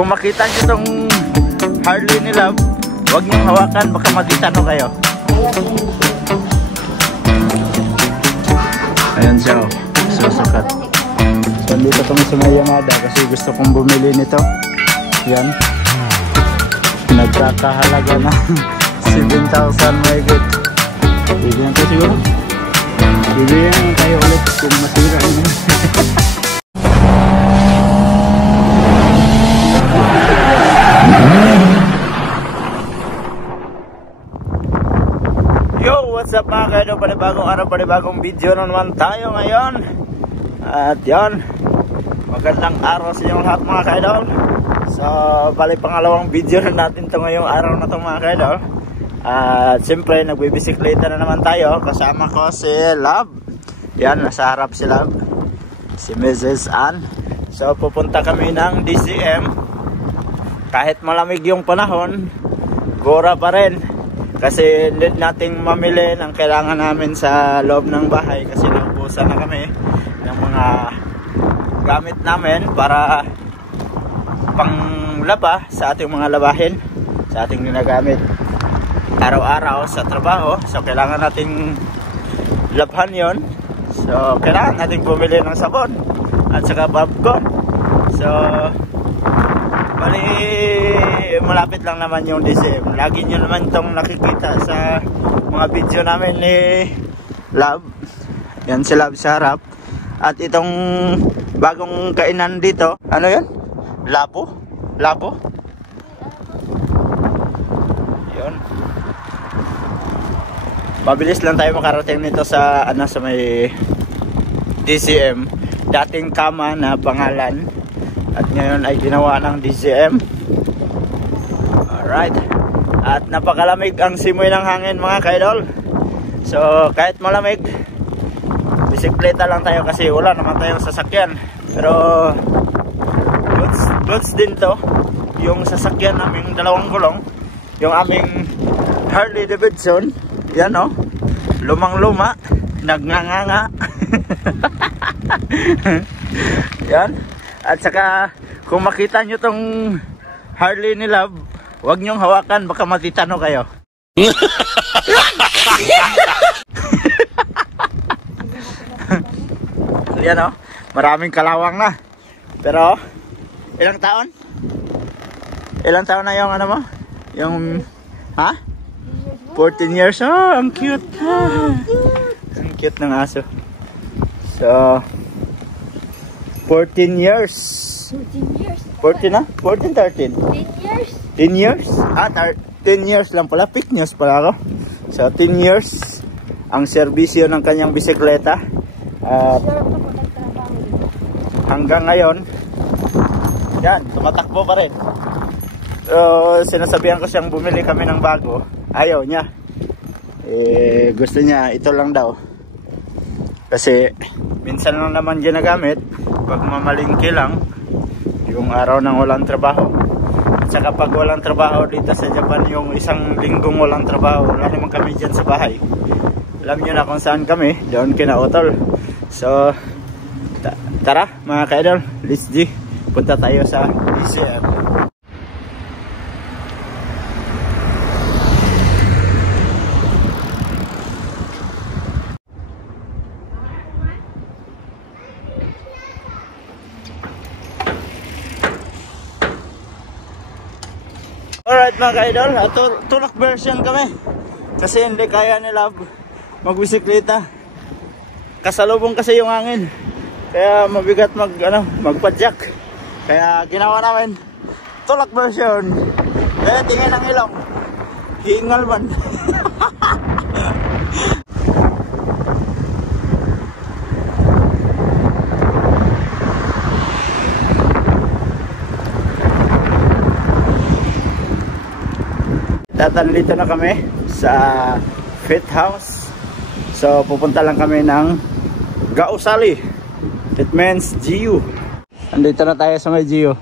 kung makita nyo itong Harley ni Love, huwag nyo hawakan, baka magitano kayo. Ayan siya, susukat. So dito kami sa may Yamada kasi gusto kong bumili nito. Yan, nagkakahalaga na 7,000, my god. Bibigyan ko siguro. Bibigyan tayo ulit kung masira yun. Yo, what's up mga kaidol? Panibagong araw, panibagong video na naman tayo ngayon. At yan, magandang araw sa inyong lahat mga kaidol. So, bali pangalawang video na natin to ngayong araw na to mga kaidol. At siyempre, nagbibisikleta na naman tayo. Kasama ko si Love. Yan, nasa harap si Love, si Mrs. Ann. So, pupunta kami ng DCM. Kahit malamig yung panahon, gora pa rin. Kasi need nating mamili ng kailangan namin sa loob ng bahay. Kasi naubusan na kami ng mga gamit namin para panglaba sa ating mga labahin, sa ating ginagamit araw-araw sa trabaho. So kailangan nating labhan yon. So kailangan nating bumili ng sabon at saka popcorn. So bali malapit lang naman yung DCM. Lagi nyo naman itong nakikita sa mga video namin ni Love. Yan si Love sa harap. At itong bagong kainan dito, ano yan? Lapo? Lapo? Yun. Mabilis lang tayo makarating nito sa ano, sa may DCM. Dating Kama na pangalan at ngayon ay ginawa ng DCM. Alright. At napakalamig ang simoy ng hangin mga kaidol. So kahit malamig, bisikleta lang tayo kasi wala naman tayong sasakyan. Pero goods din to. Yung sasakyan naming dalawang gulong, yung aming Harley Davidson. Yan o, lumang luma, nagnganganga. Yan. At saka kung makita nyo tong Harley ni Love, huwag nyong hawakan, baka matitano kayo. Yan o, maraming kalawang na. Pero ilang taon? Ilang taon na yung ano mo? Yung ha? 14 years. Oh, ang cute. Ang cute ng aso. So 14 years. 14 years. 14 na? 14, 13? 10 years. 10 years? Ah, 10 years lang pala. Fake news pala ako. So 10 years ang serbisyo ng kanyang bisikleta. At hanggang ngayon, yan, tumatakbo pa rin. So sinasabihan ko siyang bumili kami ng bago. Ayaw niya. Gusto niya ito lang daw. Kasi minsan lang naman ginagamit pag mamalingki lang, yung araw ng walang trabaho. At saka pag walang trabaho dito sa Japan, yung isang linggong walang trabaho, wala naman kami dyan sa bahay. Alam nyo na kung saan kami, doon kinautol. So tara mga kaidol, let's go, punta tayo sa DCM. Alright mga ka-idol, tulak version kami kasi hindi kaya ni Love magbisikleta. Kasalubong kasi yung hangin, kaya mabigat magpadyak. Kaya ginawa namin tulak version. Kaya tingin ang ilong, hingal man. Dito na kami sa Fit House. So pupunta lang kami ng Gausali. It means GU. Andito na tayo sa may GU.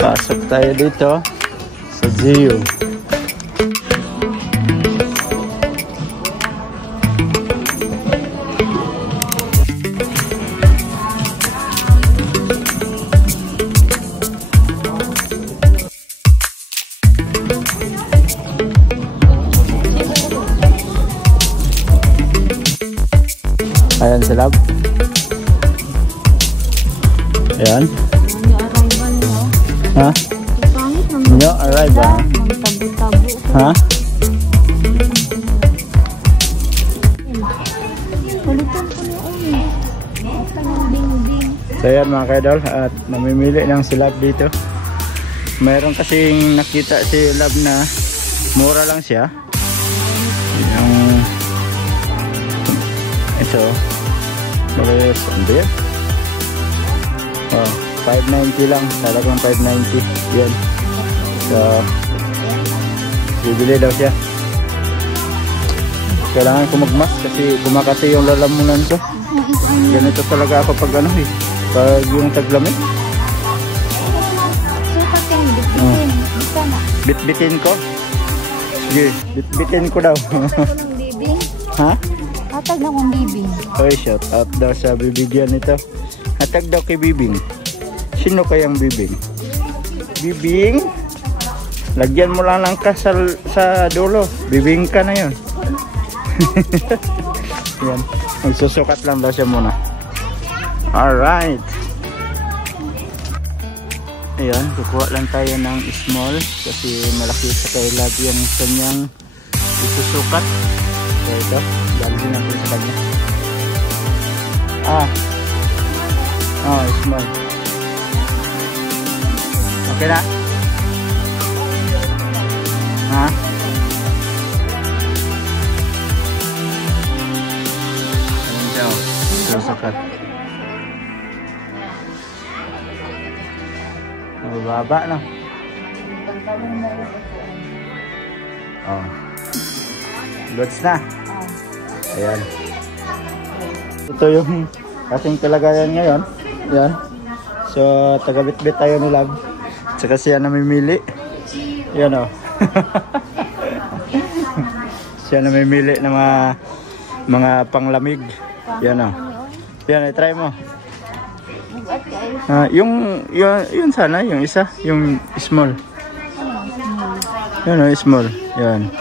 Pasok tayo dito sa GU. Ayan si Love. Ayan. Ha? Nyo arrive ha? Ha? So ayan mga kaidol, at namimili lang si Love dito. Mayroon kasing nakita si Love na mura lang siya. Yung ito malayos ang beer. Oh, 590 lang, talagang 590 yan. So bibili daw siya. Kailangan ko magmask kasi kumakati yung lalamunan ko. Ganito talaga ako pag ano eh, pag yung taglamig. Bitbitin ko. Sige, bitbitin ko daw. Ha? Hatag na kong bibing. Okay, shout out daw sa bibigyan nito. Hatag daw kay Bibing. Sino kayang Bibing? Bibing? Lagyan mo lang ng kasal sa dulo. Bibing ka na yun. Yan. Magsusukat lang daw siya muna. Alright. Ayan, kukuha lang tayo ng small kasi malaki sa kay Love yung kanyang isusukat. So ito, dalhin natin sa kanya. Small. Okay na? Ha? Ayan daw, isusukat. Mababa na. Oh. Goods na. Ayan. Ito yung kasing kalagayan ngayon. Ayan. So, taga-bit-bit tayo ni Love. Tsaka siya namimili. Ayan o. Siya namimili ng mga panglamig. Ayan o. Ayan, i-try mo. Yun sana, yung isa, yung small. Yan o, small. Yan.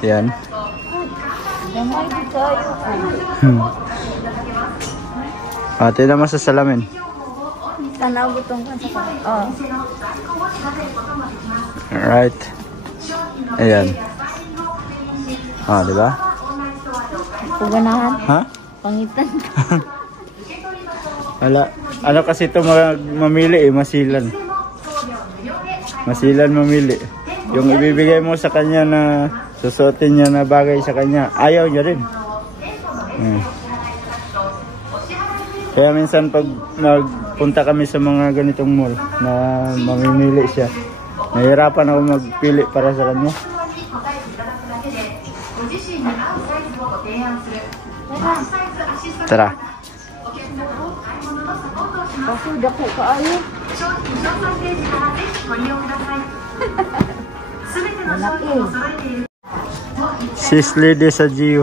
Yan. Tingnan mo sa salamin. Sana butong ka sa oh. Alright. Ayan. Diba? Paganahan. Ha? Pangitan. Wala. Ano kasi ito mamili eh, masilan. Masilan mamili. Yung ibibigay mo sa kanya na susuotin niya na bagay sa kanya, ayaw niya rin. Kaya minsan pag magpunta kami sa mga ganitong mall na mamimili siya, nahihirapan ako magpili para sa kanya. Tara. Kasi dako ka ayo. Sis lady sa Gio.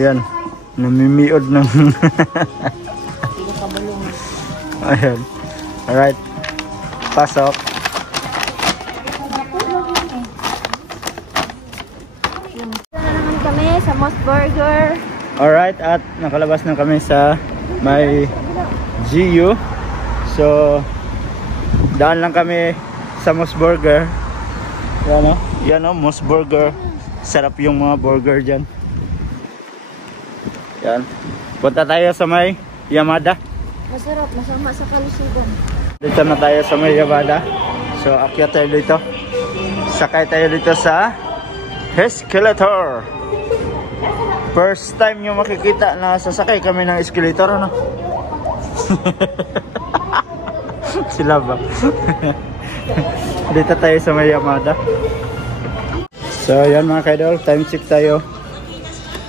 Yan. Namimiod ng ayan. Alright. Pasok. Naman kami sa Moss Burger. Alright, at nakalabas na kami sa may GU. So, daan lang kami sa Moss Burger. Yan o. Yan o, Moss Burger. Sarap yung mga burger dyan. Yan. Punta tayo sa may Yamada. Masarap, masama sa kalusugan. Dito na tayo sa may Yamada. So, akyat tayo dito. Sakay tayo dito sa escalator. First time nyo makikita na sasakay kami ng escalator, ano? Sila ba? Dito tayo sa may Yamada. So yan mga kaidol, time check tayo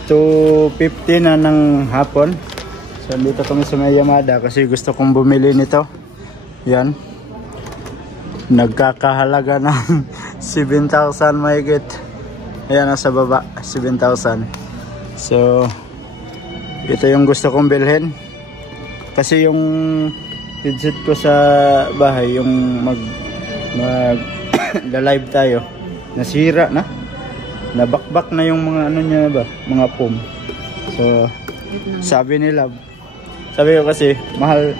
2:50 na ng hapon. So dito kami sa may Yamada kasi gusto kong bumili nito. Yan. Nagkakahalaga ng 7,000 mahigit. Ayan, nasa baba 7,000. So ito yung gusto kong bilhin. Kasi yung headset ko sa bahay, yung live tayo, nasira na. nabakbak na yung mga ano niya ba, mga foam. So sabi ni Love, sabi ko kasi mahal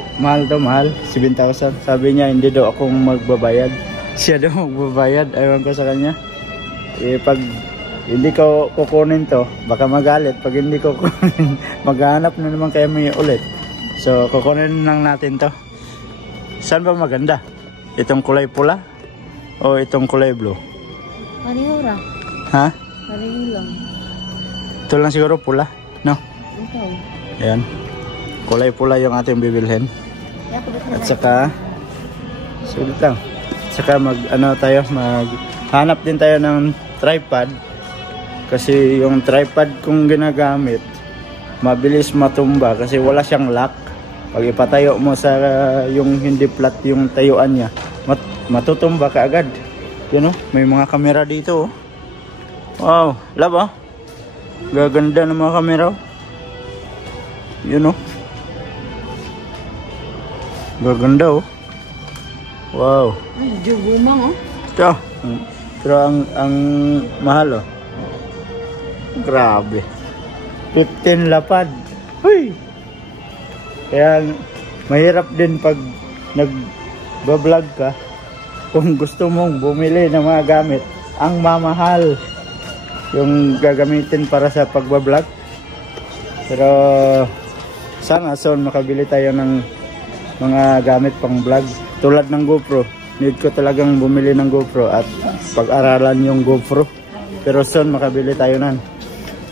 7,000. Sabi niya hindi daw akong magbabayad, siya daw magbabayad. Aywan ko sa kanya, pag hindi ko kukunin to baka magalit. Pag hindi ko kukunin maghanap na naman kayo may ulit. So kukunin lang natin to. Saan ba maganda? Itong kulay pula o itong kulay blue? Pareho ra. Ha? Pareho lang. Ito lang siguro pula, no? Ikaw. Ayan, kulay pula yung ating bibilhin. At saka sulit lang. Saka maghanap din tayo ng tripod. Kasi yung tripod kong ginagamit mabilis matumba kasi wala siyang lock. Pag ipatayo mo sa yung hindi flat yung tayuan niya, matutumba ka agad. You know, may mga kamera dito, oh. Wow, Love, oh. Gaganda ng mga kamera, oh. You know, gaganda, oh. Wow. Ay, bumang, oh. Ito. Pero ang mahal, oh. Grabe. 15 lapad. Huy. Kaya mahirap din pag nag-vlog ka. Kung gusto mong bumili ng mga gamit, ang mamahal yung gagamitin para sa pag-vlog. Pero sana soon makabili tayo ng mga gamit pang vlog. Tulad ng GoPro. Need ko talagang bumili ng GoPro at pag-aralan yung GoPro. Pero soon makabili tayo nan.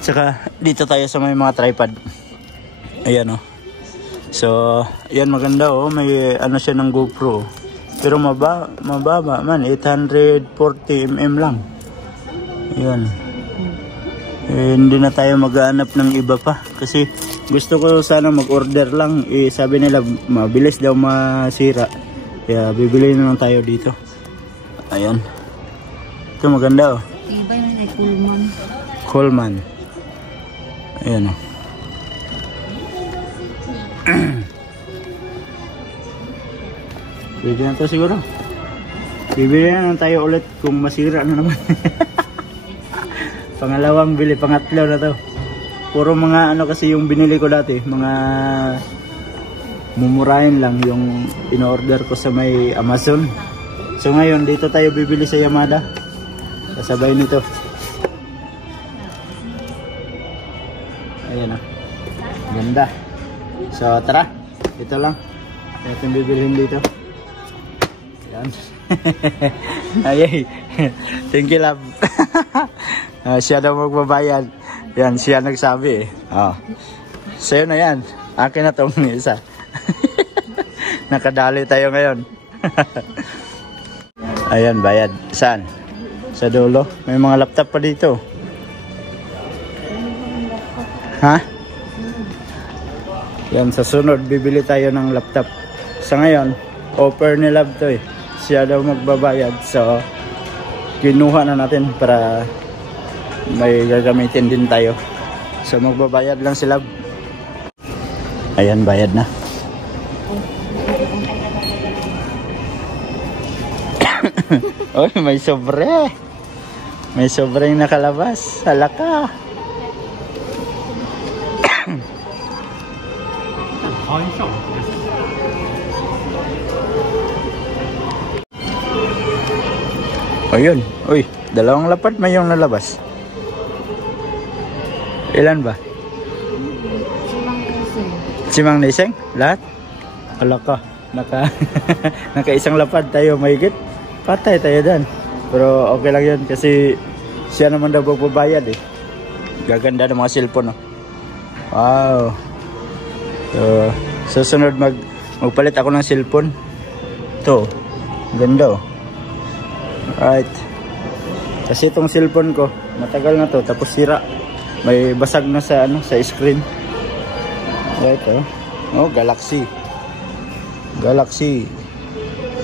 Saka dito tayo sa may mga tripod. Ayan, oh. So ayan, maganda, oh. May ano siya ng GoPro. Pero mababa man, 840mm lang. Ayan. Hindi na tayo maghanap ng iba pa. Kasi gusto ko sana mag-order lang. Sabi nila mabilis daw masira. Kaya bibili na lang tayo dito. Ayan. Ito maganda, oh. Iba yun ay Coleman. Coleman. Ayan, oh. Pwede na to siguro. Bibili na lang tayo ulit kung masira na naman. Pangalawang bili, pangatlo na to. Puro mga ano kasi yung binili ko dati, mga mumurahin lang yung in-order ko sa may Amazon. So ngayon dito tayo bibili sa Yamada. Kasabay nito. Ayan, oh. Ganda. So tara, ito lang ito bibilhin dito. Ayan. Ayay. Thank you, Love. Siya daw magbabayad. Yan, siya nagsabi, eh. Oh. Sa'yo na yan. Akin na tong isa. Nakadali tayo ngayon. Ayan, bayad. Saan? Sa dulo. May mga laptop pa dito. Ha? Yan, sa sunod bibili tayo ng laptop. Sa ngayon offer ni Love to, eh. Siya daw magbabayad, so kinuha na natin para may gagamitin din tayo. So magbabayad lang si Love. Ayan, bayad na. Oy, may sobre. May sobreng nakalabas. Halaka. Ayun. Uy, dalawang lapad may yung nalabas. Ilan ba? Simang niseng? Lahat? Halaka. Naka isang lapad tayo mahigit. Patay tayo dan. Pero okay lang yun kasi siya naman daw magbabayad, eh. Gaganda ng mga cellphone, oh. Wow. So susunod magpalit ako ng cellphone. Ito, ganda, oh. Right. Kasi itong cellphone ko matagal na to, tapos sira. May basag na sa screen. Right, oh. Oh, Galaxy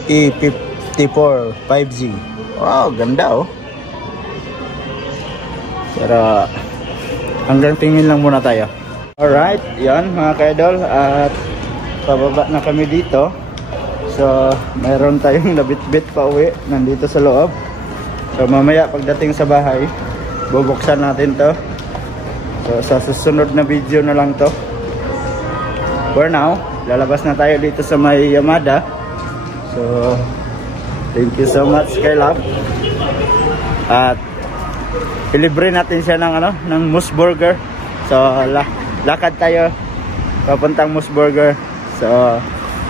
E54 5G. Wow, ganda, oh. Pero hanggang tingin lang muna tayo. Alright, yan mga ka-idol. At pababa na kami dito. So mayroon tayong nabitbit pa uwi nandito sa loob. So mamaya pagdating sa bahay bubuksan natin to. So sa susunod na video na lang to. For now, lalabas na tayo dito sa may Yamada. So thank you so much Skylab. At ilibre natin siya ng ng Moose Burger. So lakad tayo papuntang Moose Burger. So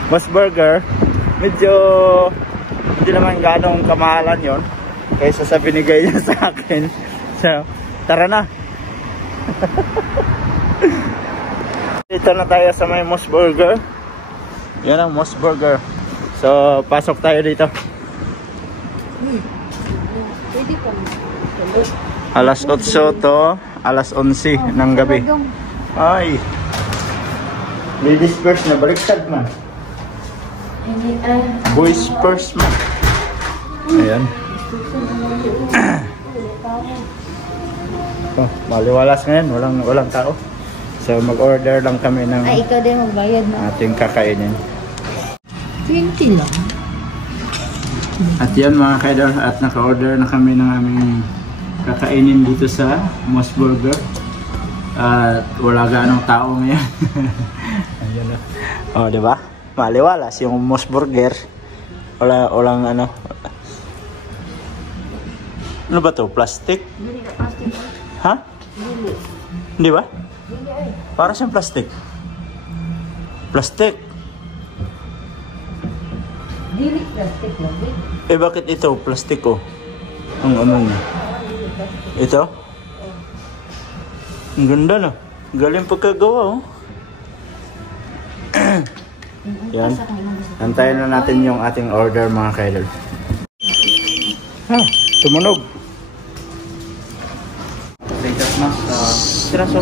Moose Burger, medyo hindi naman ganong kamahalan yon kaysa sa binigay niya sa akin. So tara na. Dito na tayo sa may Moose Burger. Yan ang Moose Burger. So pasok tayo dito. Pwede pa. Alas 8 to alas 11 ng gabi. Ay. Ladies first na baliktad man. Boys first man. Ayan. Oh, maliwalas ngayon, walang tao. So mag-order lang kami ng Ay, ikaw din magbayad na. ating kakainin. 20 lang. At yan mga kaidol, at naka-order na kami ng aming kakainin dito sa Moose Burger. At wala ganong tao ngayon. Ayan na. Oh, di ba? Maliwalas yung Moose Burger. Walang ano. Ano ba to? Plastic? Ha? Hindi ba? Para siyang plastic. Plastic. Dili plastic lang. Eh bakit ito? Plastic oh. Ang ano niya. Ito? Ang ganda na. Galing pagkagawa oh. Yan. Antayin na natin yung ating order mga kaidol. Ha? Tumunog. Latest mas tiraso.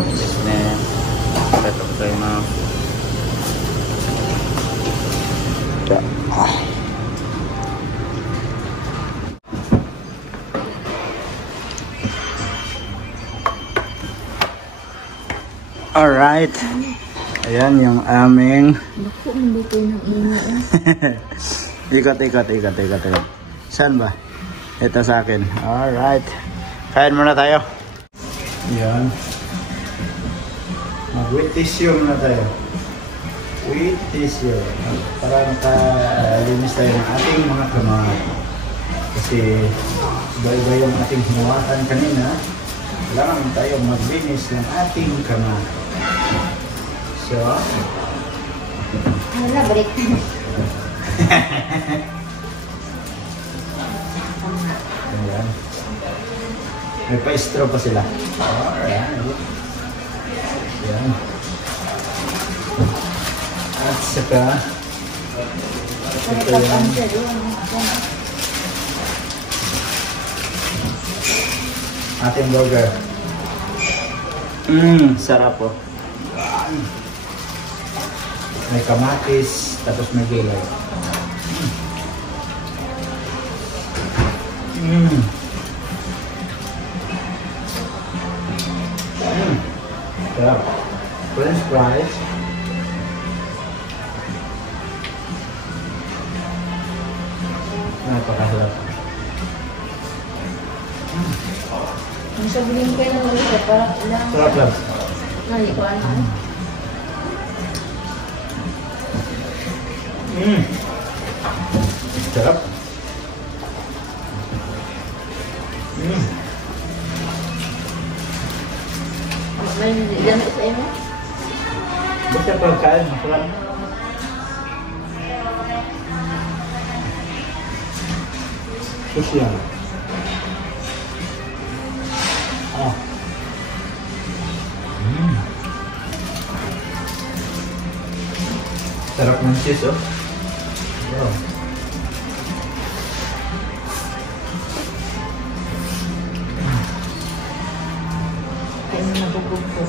Ito tayo na. Alright. Ayan yung aming Naku, hindi ko ng ikot. Saan ba? Ito sa akin. Alright. Kain muna tayo. Yan. Mag-wet tissue muna tayo. Wet tissue. Para nakalinis tayo ng ating mga kamay. Kasi iba-iba yung ating hinuwakan kanina. Kailangan tayo maglinis ng ating kamay. So, Wala, balik. ayan. May pa-straw pa sila. Alright. Ayan. At saka ito yan. Ating burger. Sarap po. May kamatis, tapos may gulay. Sarap. French fries. Napakasarap. Ang sabihin kayo ng ulit, parang ilang... Sarap lang. Mali ko ano. Sarap. May dami sa inyo? Basta pagkain, masarap. Sushi yan. Ah. Sarap ng cheese, oh. Wow. Kaya mo nabubog ko.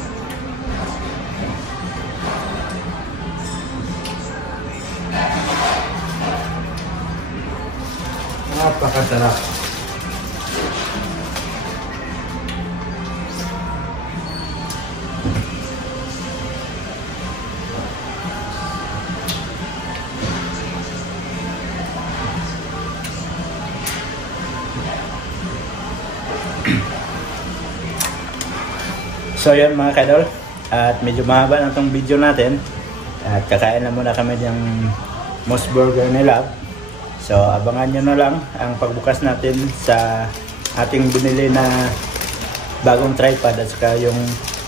Napakasarap. So yun mga kaidol, at medyo mahaba na itong video natin. At kakain na muna kami ng Moss Burger ni Love. So abangan nyo na lang ang pagbukas natin sa ating binili na bagong tripod at saka yung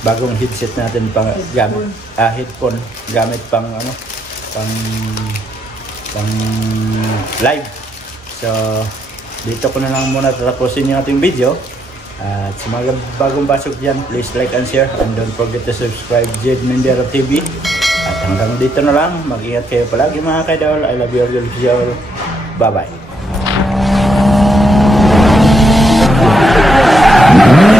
bagong headset natin pang gamit headphone gamit pang live. So dito ko na lang muna tatapusin yung ating video. At sa mga bagong pasok dyan, please like and share and don't forget to subscribe Jed Mindero TV. At hanggang dito na lang, mag-ingat kayo palagi mga kaidol. I love you all. Bye bye.